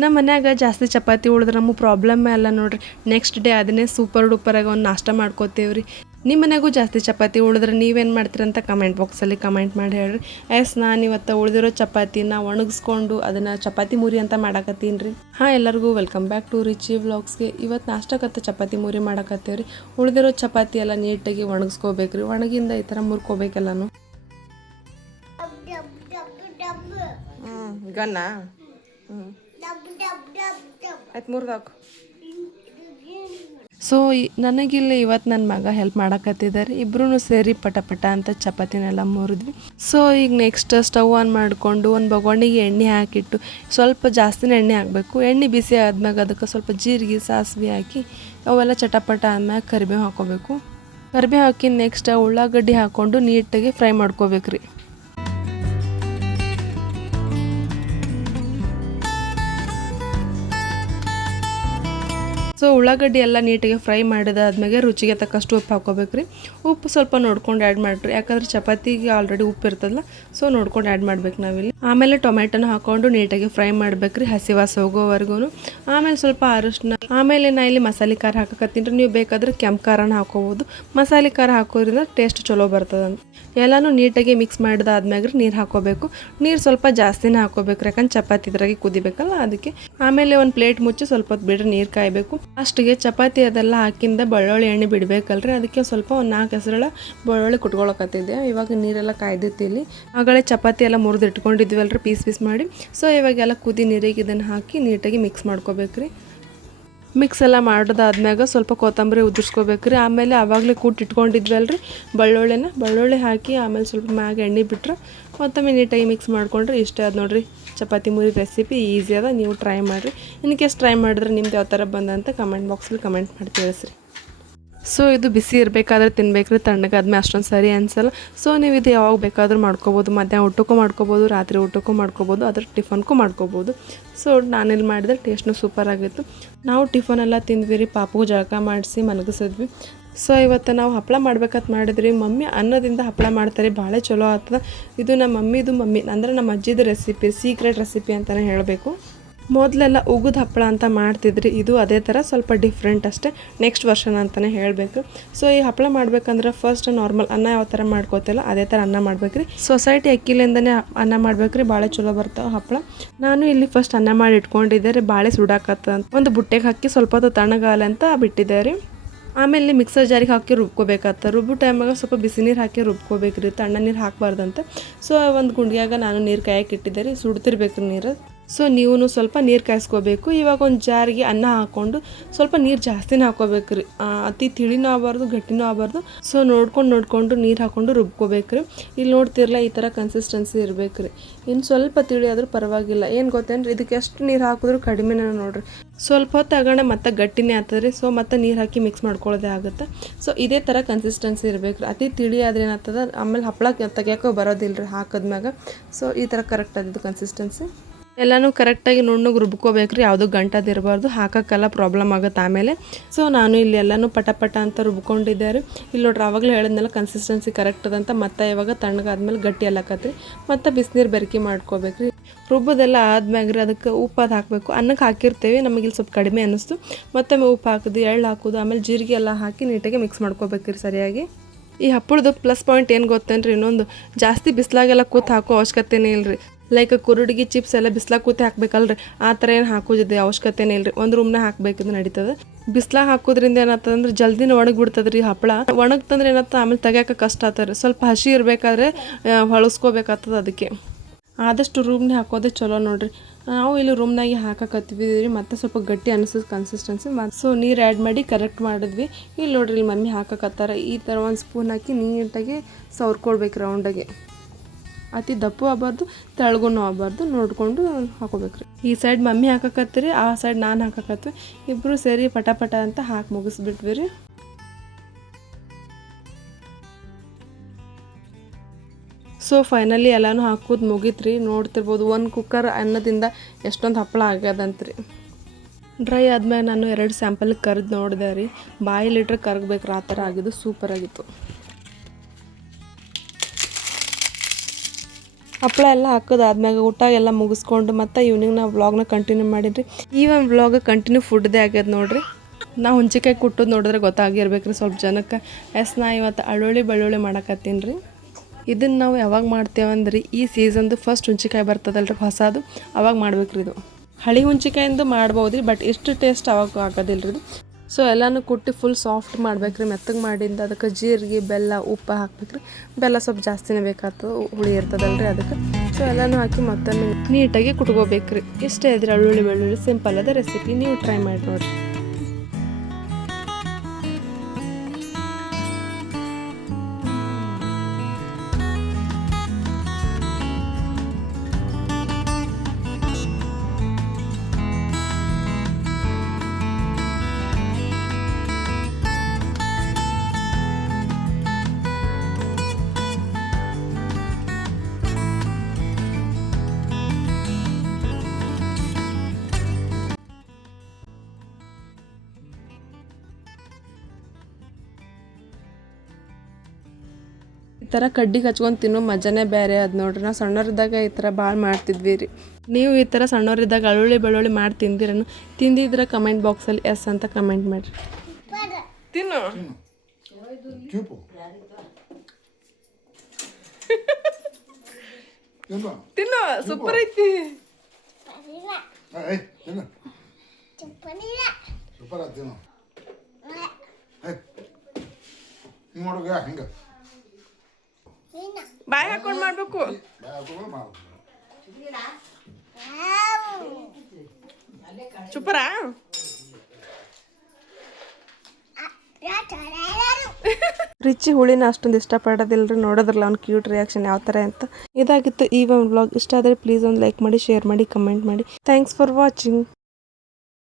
ನಮ್ಮ ಮನ್ಯಾಗ ಜಾಸ್ತಿ ಚಪಾತಿ ಉಳಿದ್ರೆ ನಮಗೆ ಪ್ರಾಬ್ಲಮ್ ಎಲ್ಲ ನೋಡ್ರಿ. ನೆಕ್ಸ್ಟ್ ಡೇ ಅದನ್ನೇ ಸೂಪರ್ ಡೂಪರಾಗಿ ಒಂದು ನಾಷ್ಟ ಮಾಡ್ಕೋತೀವಿ ರೀ. ನಿಮ್ಮ ಮನೆಗೂ ಜಾಸ್ತಿ ಚಪಾತಿ ಉಳಿದ್ರೆ ನೀವೇನು ಮಾಡ್ತೀರಂತ ಕಮೆಂಟ್ ಬಾಕ್ಸಲ್ಲಿ ಕಮೆಂಟ್ ಮಾಡಿ ಹೇಳ್ರಿ. ನಾನು ಇವತ್ತು ಉಳಿದಿರೋ ಚಪಾತಿನ ಒಣಗಿಸ್ಕೊಂಡು ಅದನ್ನು ಚಪಾತಿ ಮುರಿ ಅಂತ ಮಾಡಾಕತ್ತೀನಿ ರೀ. ಎಲ್ಲರಿಗೂ ವೆಲ್ಕಮ್ ಬ್ಯಾಕ್ ಟು ರಿಚಿ ವ್ಲಾಗ್ಸ್ಗೆ. ಇವತ್ತು ನಾಷ್ಟಕ್ಕತ್ತ ಚಪಾತಿ ಮುರಿ ಮಾಡಾಕತ್ತೀವಿ ರೀ. ಉಳಿದಿರೋ ಚಪಾತಿ ಎಲ್ಲ ನೀಟಾಗಿ ಒಣಗಿಸ್ಕೋಬೇಕ್ರಿ. ಒಣಗಿಂದ ಈ ಥರ ಮುರ್ಕೋಬೇಕೆಲ್ಲನು. ಗನ್ನ ಆಯ್ತು ಮುರಿದಾಕು. ಸೊ ನನಗಿಲ್ಲಿ ಇವತ್ತು ನನ್ನ ಮಗ ಹೆಲ್ಪ್ ಮಾಡಕತ್ತಿದ್ದಾರೆ. ಇಬ್ಬರೂ ಸೇರಿ ಪಟ ಅಂತ ಚಪಾತಿನೆಲ್ಲ ಮುರಿದ್ವಿ. ಸೊ ಈಗ ನೆಕ್ಸ್ಟ್ ಸ್ಟವ್ ಆನ್ ಮಾಡಿಕೊಂಡು ಒಂದು ಬೊಗಣಿಗೆ ಎಣ್ಣೆ ಹಾಕಿಟ್ಟು ಸ್ವಲ್ಪ ಜಾಸ್ತಿನೇ ಎಣ್ಣೆ ಹಾಕಬೇಕು. ಎಣ್ಣೆ ಬಿಸಿ ಆದ್ಮ್ಯಾಗ ಅದಕ್ಕೆ ಸ್ವಲ್ಪ ಜೀರಿಗೆ ಸಾಸಿವೆ ಹಾಕಿ ಅವೆಲ್ಲ ಚಟಪಟ ಆದ್ಮ್ಯಾಗ ಕರಿಬೇವು ಹಾಕೋಬೇಕು. ಕರಿಬೇವು ಹಾಕಿ ನೆಕ್ಸ್ಟ್ ಉಳ್ಳಾಗಡ್ಡಿ ಹಾಕ್ಕೊಂಡು ನೀಟಾಗಿ ಫ್ರೈ ಮಾಡ್ಕೋಬೇಕ್ರಿ. ಸೊ ಉಳ್ಳಾಗಡ್ಡಿ ಎಲ್ಲ ನೀಟಾಗಿ ಫ್ರೈ ಮಾಡಿದಾದ್ಮೇಲೆ ರುಚಿಗೆ ತಕ್ಕಷ್ಟು ಉಪ್ಪು ಹಾಕೋಬೇಕ್ರಿ. ಉಪ್ಪು ಸ್ವಲ್ಪ ನೋಡ್ಕೊಂಡು ಆ್ಯಡ್ ಮಾಡಿರಿ, ಯಾಕಂದ್ರೆ ಚಪಾತಿಗೆ ಆಲ್ರೆಡಿ ಉಪ್ಪು ಇರ್ತದಲ್ಲ. ಸೊ ನೋಡ್ಕೊಂಡು ಆ್ಯಡ್ ಮಾಡ್ಬೇಕು ನಾವಿಲ್ಲಿ. ಆಮೇಲೆ ಟೊಮೆಟೊನ ಹಾಕೊಂಡು ನೀಟಾಗಿ ಫ್ರೈ ಮಾಡ್ಬೇಕ್ರಿ, ಹಸಿ ವಾಸ ಹೋಗೋವರೆಗೂ. ಆಮೇಲೆ ಸ್ವಲ್ಪ ಅರಿಶಿನ, ಆಮೇಲೆ ನಾ ಇಲ್ಲಿ ಮಸಾಲೆ ಖಾರ ಹಾಕಕತ್ತೀನಿ. ನೀವು ಬೇಕಾದ್ರೆ ಕೆಂಪು ಖಾರನ ಹಾಕೋಬೋದು. ಮಸಾಲೆ ಖಾರ ಹಾಕೋದ್ರಿಂದ ಟೇಸ್ಟ್ ಚಲೋ ಬರ್ತದಂತ. ಎಲ್ಲನೂ ನೀಟಾಗಿ ಮಿಕ್ಸ್ ಮಾಡಿದಾದ್ಮ್ಯಾಗ ನೀರು ಹಾಕೋಬೇಕು. ನೀರು ಸ್ವಲ್ಪ ಜಾಸ್ತಿನೇ ಹಾಕೋಬೇಕು, ಯಾಕಂದ್ರೆ ಚಪಾತಿ ಇದ್ರಾಗೆ ಕುದಿಬೇಕಲ್ಲ ಅದಕ್ಕೆ. ಆಮೇಲೆ ಒಂದು ಪ್ಲೇಟ್ ಮುಚ್ಚಿ ಸ್ವಲ್ಪ ಹೊತ್ತು ಬಿಡ್ರಿ, ನೀರು ಕಾಯಬೇಕು. ಅಷ್ಟಿಗೆ ಚಪಾತಿ ಅದೆಲ್ಲ ಹಾಕಿಂದ ಬೆಳ್ಳುಳ್ಳಿ ಎಣ್ಣೆ ಬಿಡಬೇಕಲ್ರಿ. ಅದಕ್ಕೆ ಸ್ವಲ್ಪ ಒಂದು 4 ಹೆಸರುಗಳ ಬೆಳ್ಳುಳ್ಳಿ ಕುಟ್ಕೊಳಕತ್ತಿದ್ದೆ. ಇವಾಗ ನೀರೆಲ್ಲ ಕಾಯ್ದಿತ್ತು ಇಲ್ಲಿ. ಆಗಳೇ ಚಪಾತಿ ಎಲ್ಲ ಮುರಿದು ಇಟ್ಕೊಂಡಿದ್ವಲ್ರಿ ಪೀಸ್ ಮಾಡಿ. ಸೊ ಇವಾಗೆಲ್ಲ ಕುದಿ ನೀರಿಗೆ ಇದನ್ನು ಹಾಕಿ ನೀಟಾಗಿ ಮಿಕ್ಸ್ ಮಾಡ್ಕೋಬೇಕ್ರಿ. ಮಿಕ್ಸ್ ಎಲ್ಲ ಮಾಡೋದಾದ್ಮ್ಯಾಗ ಸ್ವಲ್ಪ ಕೊತ್ತಂಬರಿ ಉದುರ್ಸ್ಕೋಬೇಕ್ರಿ. ಆಮೇಲೆ ಆವಾಗಲೇ ಇಟ್ಕೊಂಡಿದ್ವಲ್ರಿ ಬೆಳ್ಳುಳ್ಳಿ ಹಾಕಿ ಆಮೇಲೆ ಸ್ವಲ್ಪ ಮ್ಯಾಗ ಎಣ್ಣೆ ಬಿಟ್ರೆ ಮತ್ತೊಮ್ಮೆ ನೀಟಾಗಿ ಮಿಕ್ಸ್ ಮಾಡ್ಕೊಂಡ್ರೆ ಇಷ್ಟೇ ಅದು ನೋಡಿರಿ ಚಪಾತಿ ಮುರಿ ರೆಸಿಪಿ. ಈಸಿ ಅದ, ನೀವು ಟ್ರೈ ಮಾಡಿರಿ. ಇನ್ ಕೇಸ್ ಟ್ರೈ ಮಾಡಿದ್ರೆ ನಿಮ್ದು ಯಾವ ಥರ ಬಂದಂತ ಕಮೆಂಟ್ ಬಾಕ್ಸಲ್ಲಿ ಕಮೆಂಟ್ ಮಾಡಿ ತಿಳಿಸ್ರಿ. ಸೊ ಇದು ಬಿಸಿ ಇರಬೇಕಾದ್ರೆ ತಿನ್ಬೇಕ್ರಿ, ತಣ್ಣಗಾದ್ಮೇಲೆ ಅಷ್ಟೊಂದು ಸರಿ ಅನ್ಸಲ್ಲ. ಸೊ ನೀವು ಇದು ಯಾವಾಗ ಬೇಕಾದರೂ ಮಾಡ್ಕೋಬೋದು. ಮಧ್ಯಾಹ್ನ ಊಟಕ್ಕೂ ಮಾಡ್ಕೋಬೋದು, ರಾತ್ರಿ ಊಟಕ್ಕೂ ಮಾಡ್ಕೋಬೋದು, ಅದ್ರ ಟಿಫನ್ಗೂ ಮಾಡ್ಕೋಬೋದು. ಸೊ ನಾನಿಲ್ಲಿ ಮಾಡಿದ್ರೆ ಟೇಸ್ಟ್ನು ಸೂಪರ್ ಆಗಿತ್ತು. ನಾವು ಟಿಫನೆಲ್ಲ ತಿಂದ್ವಿ ರೀ, ಪಾಪಗೂ ಜಳಕ ಮಾಡಿಸಿ ಮಲಗಿಸಿದ್ವಿ. ಸೊ ಇವತ್ತು ನಾವು ಹಪ್ಪಳ ಮಾಡ್ಬೇಕಂತ ಮಾಡಿದ್ರಿ. ಮಮ್ಮಿ ಅನ್ನದಿಂದ ಹಪ್ಪಳ ಮಾಡ್ತಾರೆ, ಭಾಳ ಚಲೋ ಆಗ್ತದೆ. ಇದು ನಮ್ಮ ಮಮ್ಮಿ ಅಂದರೆ ನಮ್ಮ ಅಜ್ಜಿದ ರೆಸಿಪಿ, ಸೀಕ್ರೆಟ್ ರೆಸಿಪಿ ಅಂತಲೇ ಹೇಳಬೇಕು. ಮೊದಲೆಲ್ಲ ಉಗಿದ ಹಪ್ಪಳ ಅಂತ ಮಾಡ್ತಿದ್ರಿ, ಇದು ಅದೇ ಥರ ಸ್ವಲ್ಪ ಡಿಫ್ರೆಂಟ್ ಅಷ್ಟೇ, ನೆಕ್ಸ್ಟ್ ವರ್ಷನ್ ಅಂತಲೇ ಹೇಳಬೇಕು. ಸೊ ಈ ಹಪ್ಪಳ ಮಾಡ್ಬೇಕಂದ್ರೆ ಫಸ್ಟ್ ನಾರ್ಮಲ್ ಅನ್ನ ಯಾವ ಥರ ಮಾಡ್ಕೋತಿಲ್ಲ ಅದೇ ಥರ ಅನ್ನ ಮಾಡ್ಬೇಕ್ರಿ. ಸೊಸೈಟಿ ಅಕ್ಕಿಲಿಂದನೇ ಅನ್ನ ಮಾಡ್ಬೇಕ್ರಿ, ಭಾಳ ಚಲೋ ಬರ್ತಾವೆ ಹಪ್ಪಳ. ನಾನು ಇಲ್ಲಿ ಫಸ್ಟ್ ಅನ್ನ ಮಾಡಿ ಇಟ್ಕೊಂಡಿದ್ದೆ ರೀ, ಭಾಳ ಸುಡಾಕತ್ತ ಅಂತ ಒಂದು ಬುಟ್ಟೆಗೆ ಹಾಕಿ ಸ್ವಲ್ಪ ಹೊತ್ತು ತಣ್ಣಗಾಲ ಅಂತ ಬಿಟ್ಟಿದ್ದೆ ರೀ. ಆಮೇಲೆ ಮಿಕ್ಸರ್ ಜಾರಿಗೆ ಹಾಕಿ ರುಬ್ಕೋಬೇಕಾಗ್ತದೆ. ರುಬ್ಬೋ ಟೈಮಾಗ ಸ್ವಲ್ಪ ಬಿಸಿ ನೀರು ಹಾಕಿ ರುಬ್ಕೋಬೇಕ್ರಿ, ತಣ್ಣ ನೀರು ಹಾಕಬಾರ್ದಂತೆ. ಸೊ ಒಂದು ಗುಂಡಿಯಾಗ ನಾನು ನೀರು ಕಾಯಕ್ಕೆ ಇಟ್ಟಿದ್ದೆ ರೀ, ಸುಡ್ತಿರ್ಬೇಕು ನೀರು. ಸೊ ನೀವು ಸ್ವಲ್ಪ ನೀರು ಕಾಯಿಸ್ಕೋಬೇಕು. ಇವಾಗ ಒಂದು ಜಾರಿಗೆ ಅನ್ನ ಹಾಕ್ಕೊಂಡು ಸ್ವಲ್ಪ ನೀರು ಜಾಸ್ತಿನೇ ಹಾಕೋಬೇಕ್ರಿ, ಅತಿ ತಿಳಿನೂ ಆಗಬಾರ್ದು ಗಟ್ಟಿನೂ ಆಗಬಾರ್ದು. ಸೊ ನೋಡ್ಕೊಂಡು ನೀರು ಹಾಕ್ಕೊಂಡು ರುಬ್ಕೋಬೇಕ್ರಿ. ಇಲ್ಲಿ ನೋಡ್ತಿರಲ್ಲ ಈ ಥರ ಕನ್ಸಿಸ್ಟೆನ್ಸಿ ಇರಬೇಕ್ರಿ. ಇನ್ನು ಸ್ವಲ್ಪ ತಿಳಿ ಆದರೂ ಪರವಾಗಿಲ್ಲ. ಏನು ಗೊತ್ತೇನ್ರಿ, ಇದಕ್ಕೆ ಎಷ್ಟು ನೀರು ಹಾಕಿದ್ರೂ ಕಡಿಮೆನೇ ನೋಡ್ರಿ. ಸ್ವಲ್ಪ ಹೊತ್ತು ಆಗೋಣ ಮತ್ತೆ ಗಟ್ಟಿನೇ ಆಗ್ತದೆ. ಸೊ ಮತ್ತೆ ನೀರು ಹಾಕಿ ಮಿಕ್ಸ್ ಮಾಡ್ಕೊಳ್ಳೋದೇ ಆಗುತ್ತೆ. ಸೊ ಇದೇ ಥರ ಕನ್ಸಿಸ್ಟೆನ್ಸಿ ಇರಬೇಕ್ರಿ. ಅತಿ ತಿಳಿ ಆದ್ರೆ ಏನಾಗ್ತದೆ ಆಮೇಲೆ ಹಪ್ಪಳ ತೆಗಿಯೋಕೆ ಬರೋದಿಲ್ಲ ರೀ ಹಾಕಿದ್ಮ್ಯಾಗ. ಸೊ ಈ ಥರ ಕರೆಕ್ಟ್ ಆದಿದ್ದು ಕನ್ಸಿಸ್ಟೆನ್ಸಿ. ಎಲ್ಲನೂ ಕರೆಕ್ಟಾಗಿ ನುಣ್ಣಗೆ ರುಬ್ಕೋಬೇಕ್ರಿ, ಯಾವುದೂ ಗಂಟದಿರಬಾರ್ದು, ಹಾಕೋಕ್ಕೆಲ್ಲ ಪ್ರಾಬ್ಲಮ್ ಆಗುತ್ತೆ ಆಮೇಲೆ. ಸೊ ನಾನು ಇಲ್ಲಿ ಎಲ್ಲನೂ ಪಟ ಅಂತ ರುಬ್ಕೊಂಡಿದ್ದೆ. ಇಲ್ಲಿ ನೋಡ್ರಿ ಆವಾಗಲೇ ಹೇಳಿದ್ನೆಲ್ಲ ಕನ್ಸಿಸ್ಟೆನ್ಸಿ ಕರೆಕ್ಟ್ ಅದಂತ. ಮತ್ತೆ ಇವಾಗ ತಣ್ಣಗಾದ್ಮೇಲೆ ಗಟ್ಟಿ ಎಲ್ಲಕತ್ರಿ, ಮತ್ತು ಬಿಸಿನೀರು ಬೆರಕೆ ಮಾಡ್ಕೋಬೇಕ್ರಿ. ರುಬ್ಬೋದೆಲ್ಲ ಆದ್ಮ್ಯಾಗ್ರಿ ಅದಕ್ಕೆ ಉಪ್ಪು ಅದು ಹಾಕಬೇಕು. ಅನ್ನಕ್ಕೆ ಹಾಕಿರ್ತೇವೆ, ನಮಗಿಲ್ಲಿ ಸ್ವಲ್ಪ ಕಡಿಮೆ ಅನ್ನಿಸ್ತು. ಮತ್ತೊಮ್ಮೆ ಉಪ್ಪು ಹಾಕೋದು, ಎಳ್ಳು ಹಾಕೋದು, ಆಮೇಲೆ ಜೀರಿಗೆ ಎಲ್ಲ ಹಾಕಿ ನೀಟಾಗಿ ಮಿಕ್ಸ್ ಮಾಡ್ಕೋಬೇಕ್ರಿ ಸರಿಯಾಗಿ. ಈ ಹಪ್ಪಳದ ಪ್ಲಸ್ ಪಾಯಿಂಟ್ ಏನು ಗೊತ್ತೇನ್ರಿ, ಇನ್ನೊಂದು ಜಾಸ್ತಿ ಬಿಸಿಲಾಗೆಲ್ಲ ಕೂತು ಹಾಕೋ ಅವಶ್ಯಕತೆನೇ ಇಲ್ಲರಿ. ಲೈಕ್ ಕುರುಡಿಗೆ ಚಿಪ್ಸ್ ಎಲ್ಲ ಬಿಸ್ಲಾಗ ಕೂತಿ ಹಾಕ್ಬೇಕಲ್ರಿ, ಆ ಥರ ಏನು ಹಾಕೋದಿದೆ ಅವಶ್ಯಕತೆನೇ ಇಲ್ಲರಿ. ಒಂದು ರೂಮ್ನಾಗ ಹಾಕ್ಬೇಕಿದ್ರೆ ನಡೀತದೆ. ಬಿಸ್ಲಾಗ ಹಾಕೋದ್ರಿಂದ ಏನಾಗ್ತದೆ ಅಂದ್ರೆ ಜಲ್ದಿನ ಒಣಗಿಬಿಡ್ತದೆ ರೀ ಹಪ್ಪಳ. ಒಣಗ್ತಂದ್ರೆ ಏನಾಗ್ತದೆ ಆಮೇಲೆ ತೆಗಿಯೋಕೆ ಕಷ್ಟ ಆಗ್ತದೆ. ಸ್ವಲ್ಪ ಹಸಿ ಇರಬೇಕಾದ್ರೆ ಹೊಳಸ್ಕೋಬೇಕಾಗ್ತದೆ. ಅದಕ್ಕೆ ಆದಷ್ಟು ರೂಮ್ನೇ ಹಾಕೋದೇ ಚಲೋ ನೋಡ್ರಿ. ನಾವು ಇಲ್ಲಿ ರೂಮ್ನಾಗೆ ಹಾಕಕತ್ತೀವಿ ರೀ. ಮತ್ತೆ ಸ್ವಲ್ಪ ಗಟ್ಟಿ ಅನಿಸೋದು ಕನ್ಸಿಸ್ಟೆನ್ಸಿ. ಸೊ ನೀರು ಆ್ಯಡ್ ಮಾಡಿ ಕರೆಕ್ಟ್ ಮಾಡಿದ್ವಿ. ಇಲ್ಲಿ ನೋಡ್ರಿ ಇಲ್ಲಿ ಮಮ್ಮಿ ಹಾಕಕತ್ತಾರ. ಈ ಥರ ಒಂದು ಸ್ಪೂನ್ ಹಾಕಿ ನೀಟಾಗಿ ಸವರ್ಕೊಳ್ಬೇಕು ರೌಂಡಾಗಿ. ಅತಿ ದಪ್ಪು ಆಗಬಾರ್ದು, ತೆಳಗೂ ಆಗಬಾರ್ದು, ನೋಡಿಕೊಂಡು ಹಾಕೋಬೇಕ್ರಿ. ಈ ಸೈಡ್ ಮಮ್ಮಿ ಹಾಕಕತ್ತೀರಿ, ಆ ಸೈಡ್ ನಾನು ಹಾಕಕತ್ವಿ. ಇಬ್ಬರು ಸೇರಿ ಪಟ ಅಂತ ಹಾಕಿ ಮುಗಿಸ್ಬಿಟ್ವಿ ರೀ. ಸೊ ಫೈನಲಿ ಎಲ್ಲನೂ ಹಾಕೋದು ಮುಗೀತ್ರಿ. ನೋಡ್ತಿರ್ಬೋದು ಒಂದು ಕುಕ್ಕರ್ ಅನ್ನದಿಂದ ಎಷ್ಟೊಂದು ಹಪ್ಪಳ ಆಗ್ಯದಂತ್ರಿ. ಡ್ರೈ ಆದ್ಮೇಲೆ ನಾನು 2 ಸ್ಯಾಂಪಲ್ ಕರೆದು ನೋಡಿದೆ ರೀ. ಬಾಯಿಲಿಟ್ರೆ ಕರಗಬೇಕು ಆ ಥರ ಆಗಿದ್ದು, ಸೂಪರಾಗಿತ್ತು. ಹಪ್ಪಳ ಎಲ್ಲ ಹಾಕೋದಾದ್ಮ್ಯಾಗ ಊಟ ಎಲ್ಲ ಮುಗಿಸ್ಕೊಂಡು ಮತ್ತು ಈವ್ನಿಂಗ್ ನಾವು ವ್ಲಾಗ್ನ ಕಂಟಿನ್ಯೂ ಮಾಡಿದ್ರಿ. ಈ ಒಂದು ವ್ಲಾಗ್ ಕಂಟಿನ್ಯೂ ಫುಡ್ದೇ ಆಗ್ಯದ ನೋಡ್ರಿ. ನಾ ಹುಂಚಿಕಾಯಿ ಕುಟ್ಟೋದು ನೋಡಿದ್ರೆ ಗೊತ್ತಾಗಿರ್ಬೇಕು ರೀ ಸ್ವಲ್ಪ ಜನಕ್ಕೆ. ನಾ ಇವತ್ತು ಬೆಳ್ಳುಳ್ಳಿ ಮಾಡಕತ್ತೀನಿ ರೀ. ಇದನ್ನು ನಾವು ಯಾವಾಗ ಮಾಡ್ತೇವಂದ್ರಿ ಈ ಸೀಸನ್ದು ಫಸ್ಟ್ ಹುಂಚಿಕಾಯಿ ಬರ್ತದಲ್ರಿ ಹೊಸದು, ಅವಾಗ ಮಾಡ್ಬೇಕ್ರಿ ಇದು. ಹಳಿ ಹುಂಚಿಕಾಯಿಂದ ಮಾಡ್ಬೋದು ರೀ, ಬಟ್ ಇಷ್ಟು ಟೇಸ್ಟ್ ಅವಾಗ ಆಗೋದಿಲ್ಲ ರೀ ಇದು. ಸೊ ಎಲ್ಲನೂ ಕುಟ್ಟಿ ಫುಲ್ ಸಾಫ್ಟ್ ಮಾಡ್ಬೇಕ್ರಿ, ಮೆತ್ತಗೆ ಮಾಡಿಂದ ಅದಕ್ಕೆ ಜೀರಿಗೆ ಬೆಲ್ಲ ಉಪ್ಪು ಹಾಕ್ಬೇಕ್ರಿ. ಬೆಲ್ಲ ಸ್ವಲ್ಪ ಜಾಸ್ತಿನೇ ಬೇಕಾಗ್ತದೆ, ಹುಳಿ ಇರ್ತದಲ್ರಿ ಅದಕ್ಕೆ. ಸೊ ಎಲ್ಲನೂ ಹಾಕಿ ಮತ್ತೊಮ್ಮೆ ನೀಟಾಗಿ ಕುಟ್ಕೋಬೇಕ್ರಿ. ಇಷ್ಟೇ ಇದ್ರೆ ಬೆಳ್ಳುಳ್ಳಿ ಸಿಂಪಲ್ ಅದ ರೆಸಿಪಿ, ನೀವು ಟ್ರೈ ಮಾಡಿ ನೋಡಿರಿ. ಈ ಥರ ಕಡ್ಡಿಗೆ ಹಚ್ಕೊಂಡು ತಿನ್ನೋ ಮಜಾನೇ ಬೇರೆ ಅದು ನೋಡ್ರಿ. ನಾವು ಸಣ್ಣವರಿದ್ದಾಗ ಈ ಥರ ಭಾಳ ಮಾಡ್ತಿದ್ವಿ ರೀ. ನೀವು ಈ ಥರ ಸಣ್ಣವರಿದ್ದಾಗ ಬೆಳ್ಳುಳ್ಳಿ ಮಾಡಿ ತಿಂದಿರನು? ತಿಂದಿದ್ರೆ ಕಮೆಂಟ್ ಬಾಕ್ಸಲ್ಲಿ ಎಸ್ ಅಂತ ಕಮೆಂಟ್ ಮಾಡಿರಿ. ತಿನ್ನು ತಿನ್ನು, ಸೂಪರ್ ಐತಿ. ಬಾಯ್ ಹಾಕೊಂಡು ಮಾಡ್ಬೇಕು. ಸೂಪರಾ? ರಿಚಿ ಹುಳಿನ ಅಷ್ಟೊಂದು ಇಷ್ಟಪಡೋದಿಲ್ರಿ. ನೋಡೋದ್ರಲ್ಲ ಅವ್ನು ಕ್ಯೂಟ್ ರಿಯಾಕ್ಷನ್ ಯಾವ ಥರ ಅಂತ. ಇದಾಗಿತ್ತು ಈ ಒಂದು ವ್ಲಾಗ್. ಇಷ್ಟ ಆದರೆ ಪ್ಲೀಸ್ ಒಂದು ಲೈಕ್ ಮಾಡಿ, ಶೇರ್ ಮಾಡಿ, ಕಮೆಂಟ್ ಮಾಡಿ. Thanks for watching.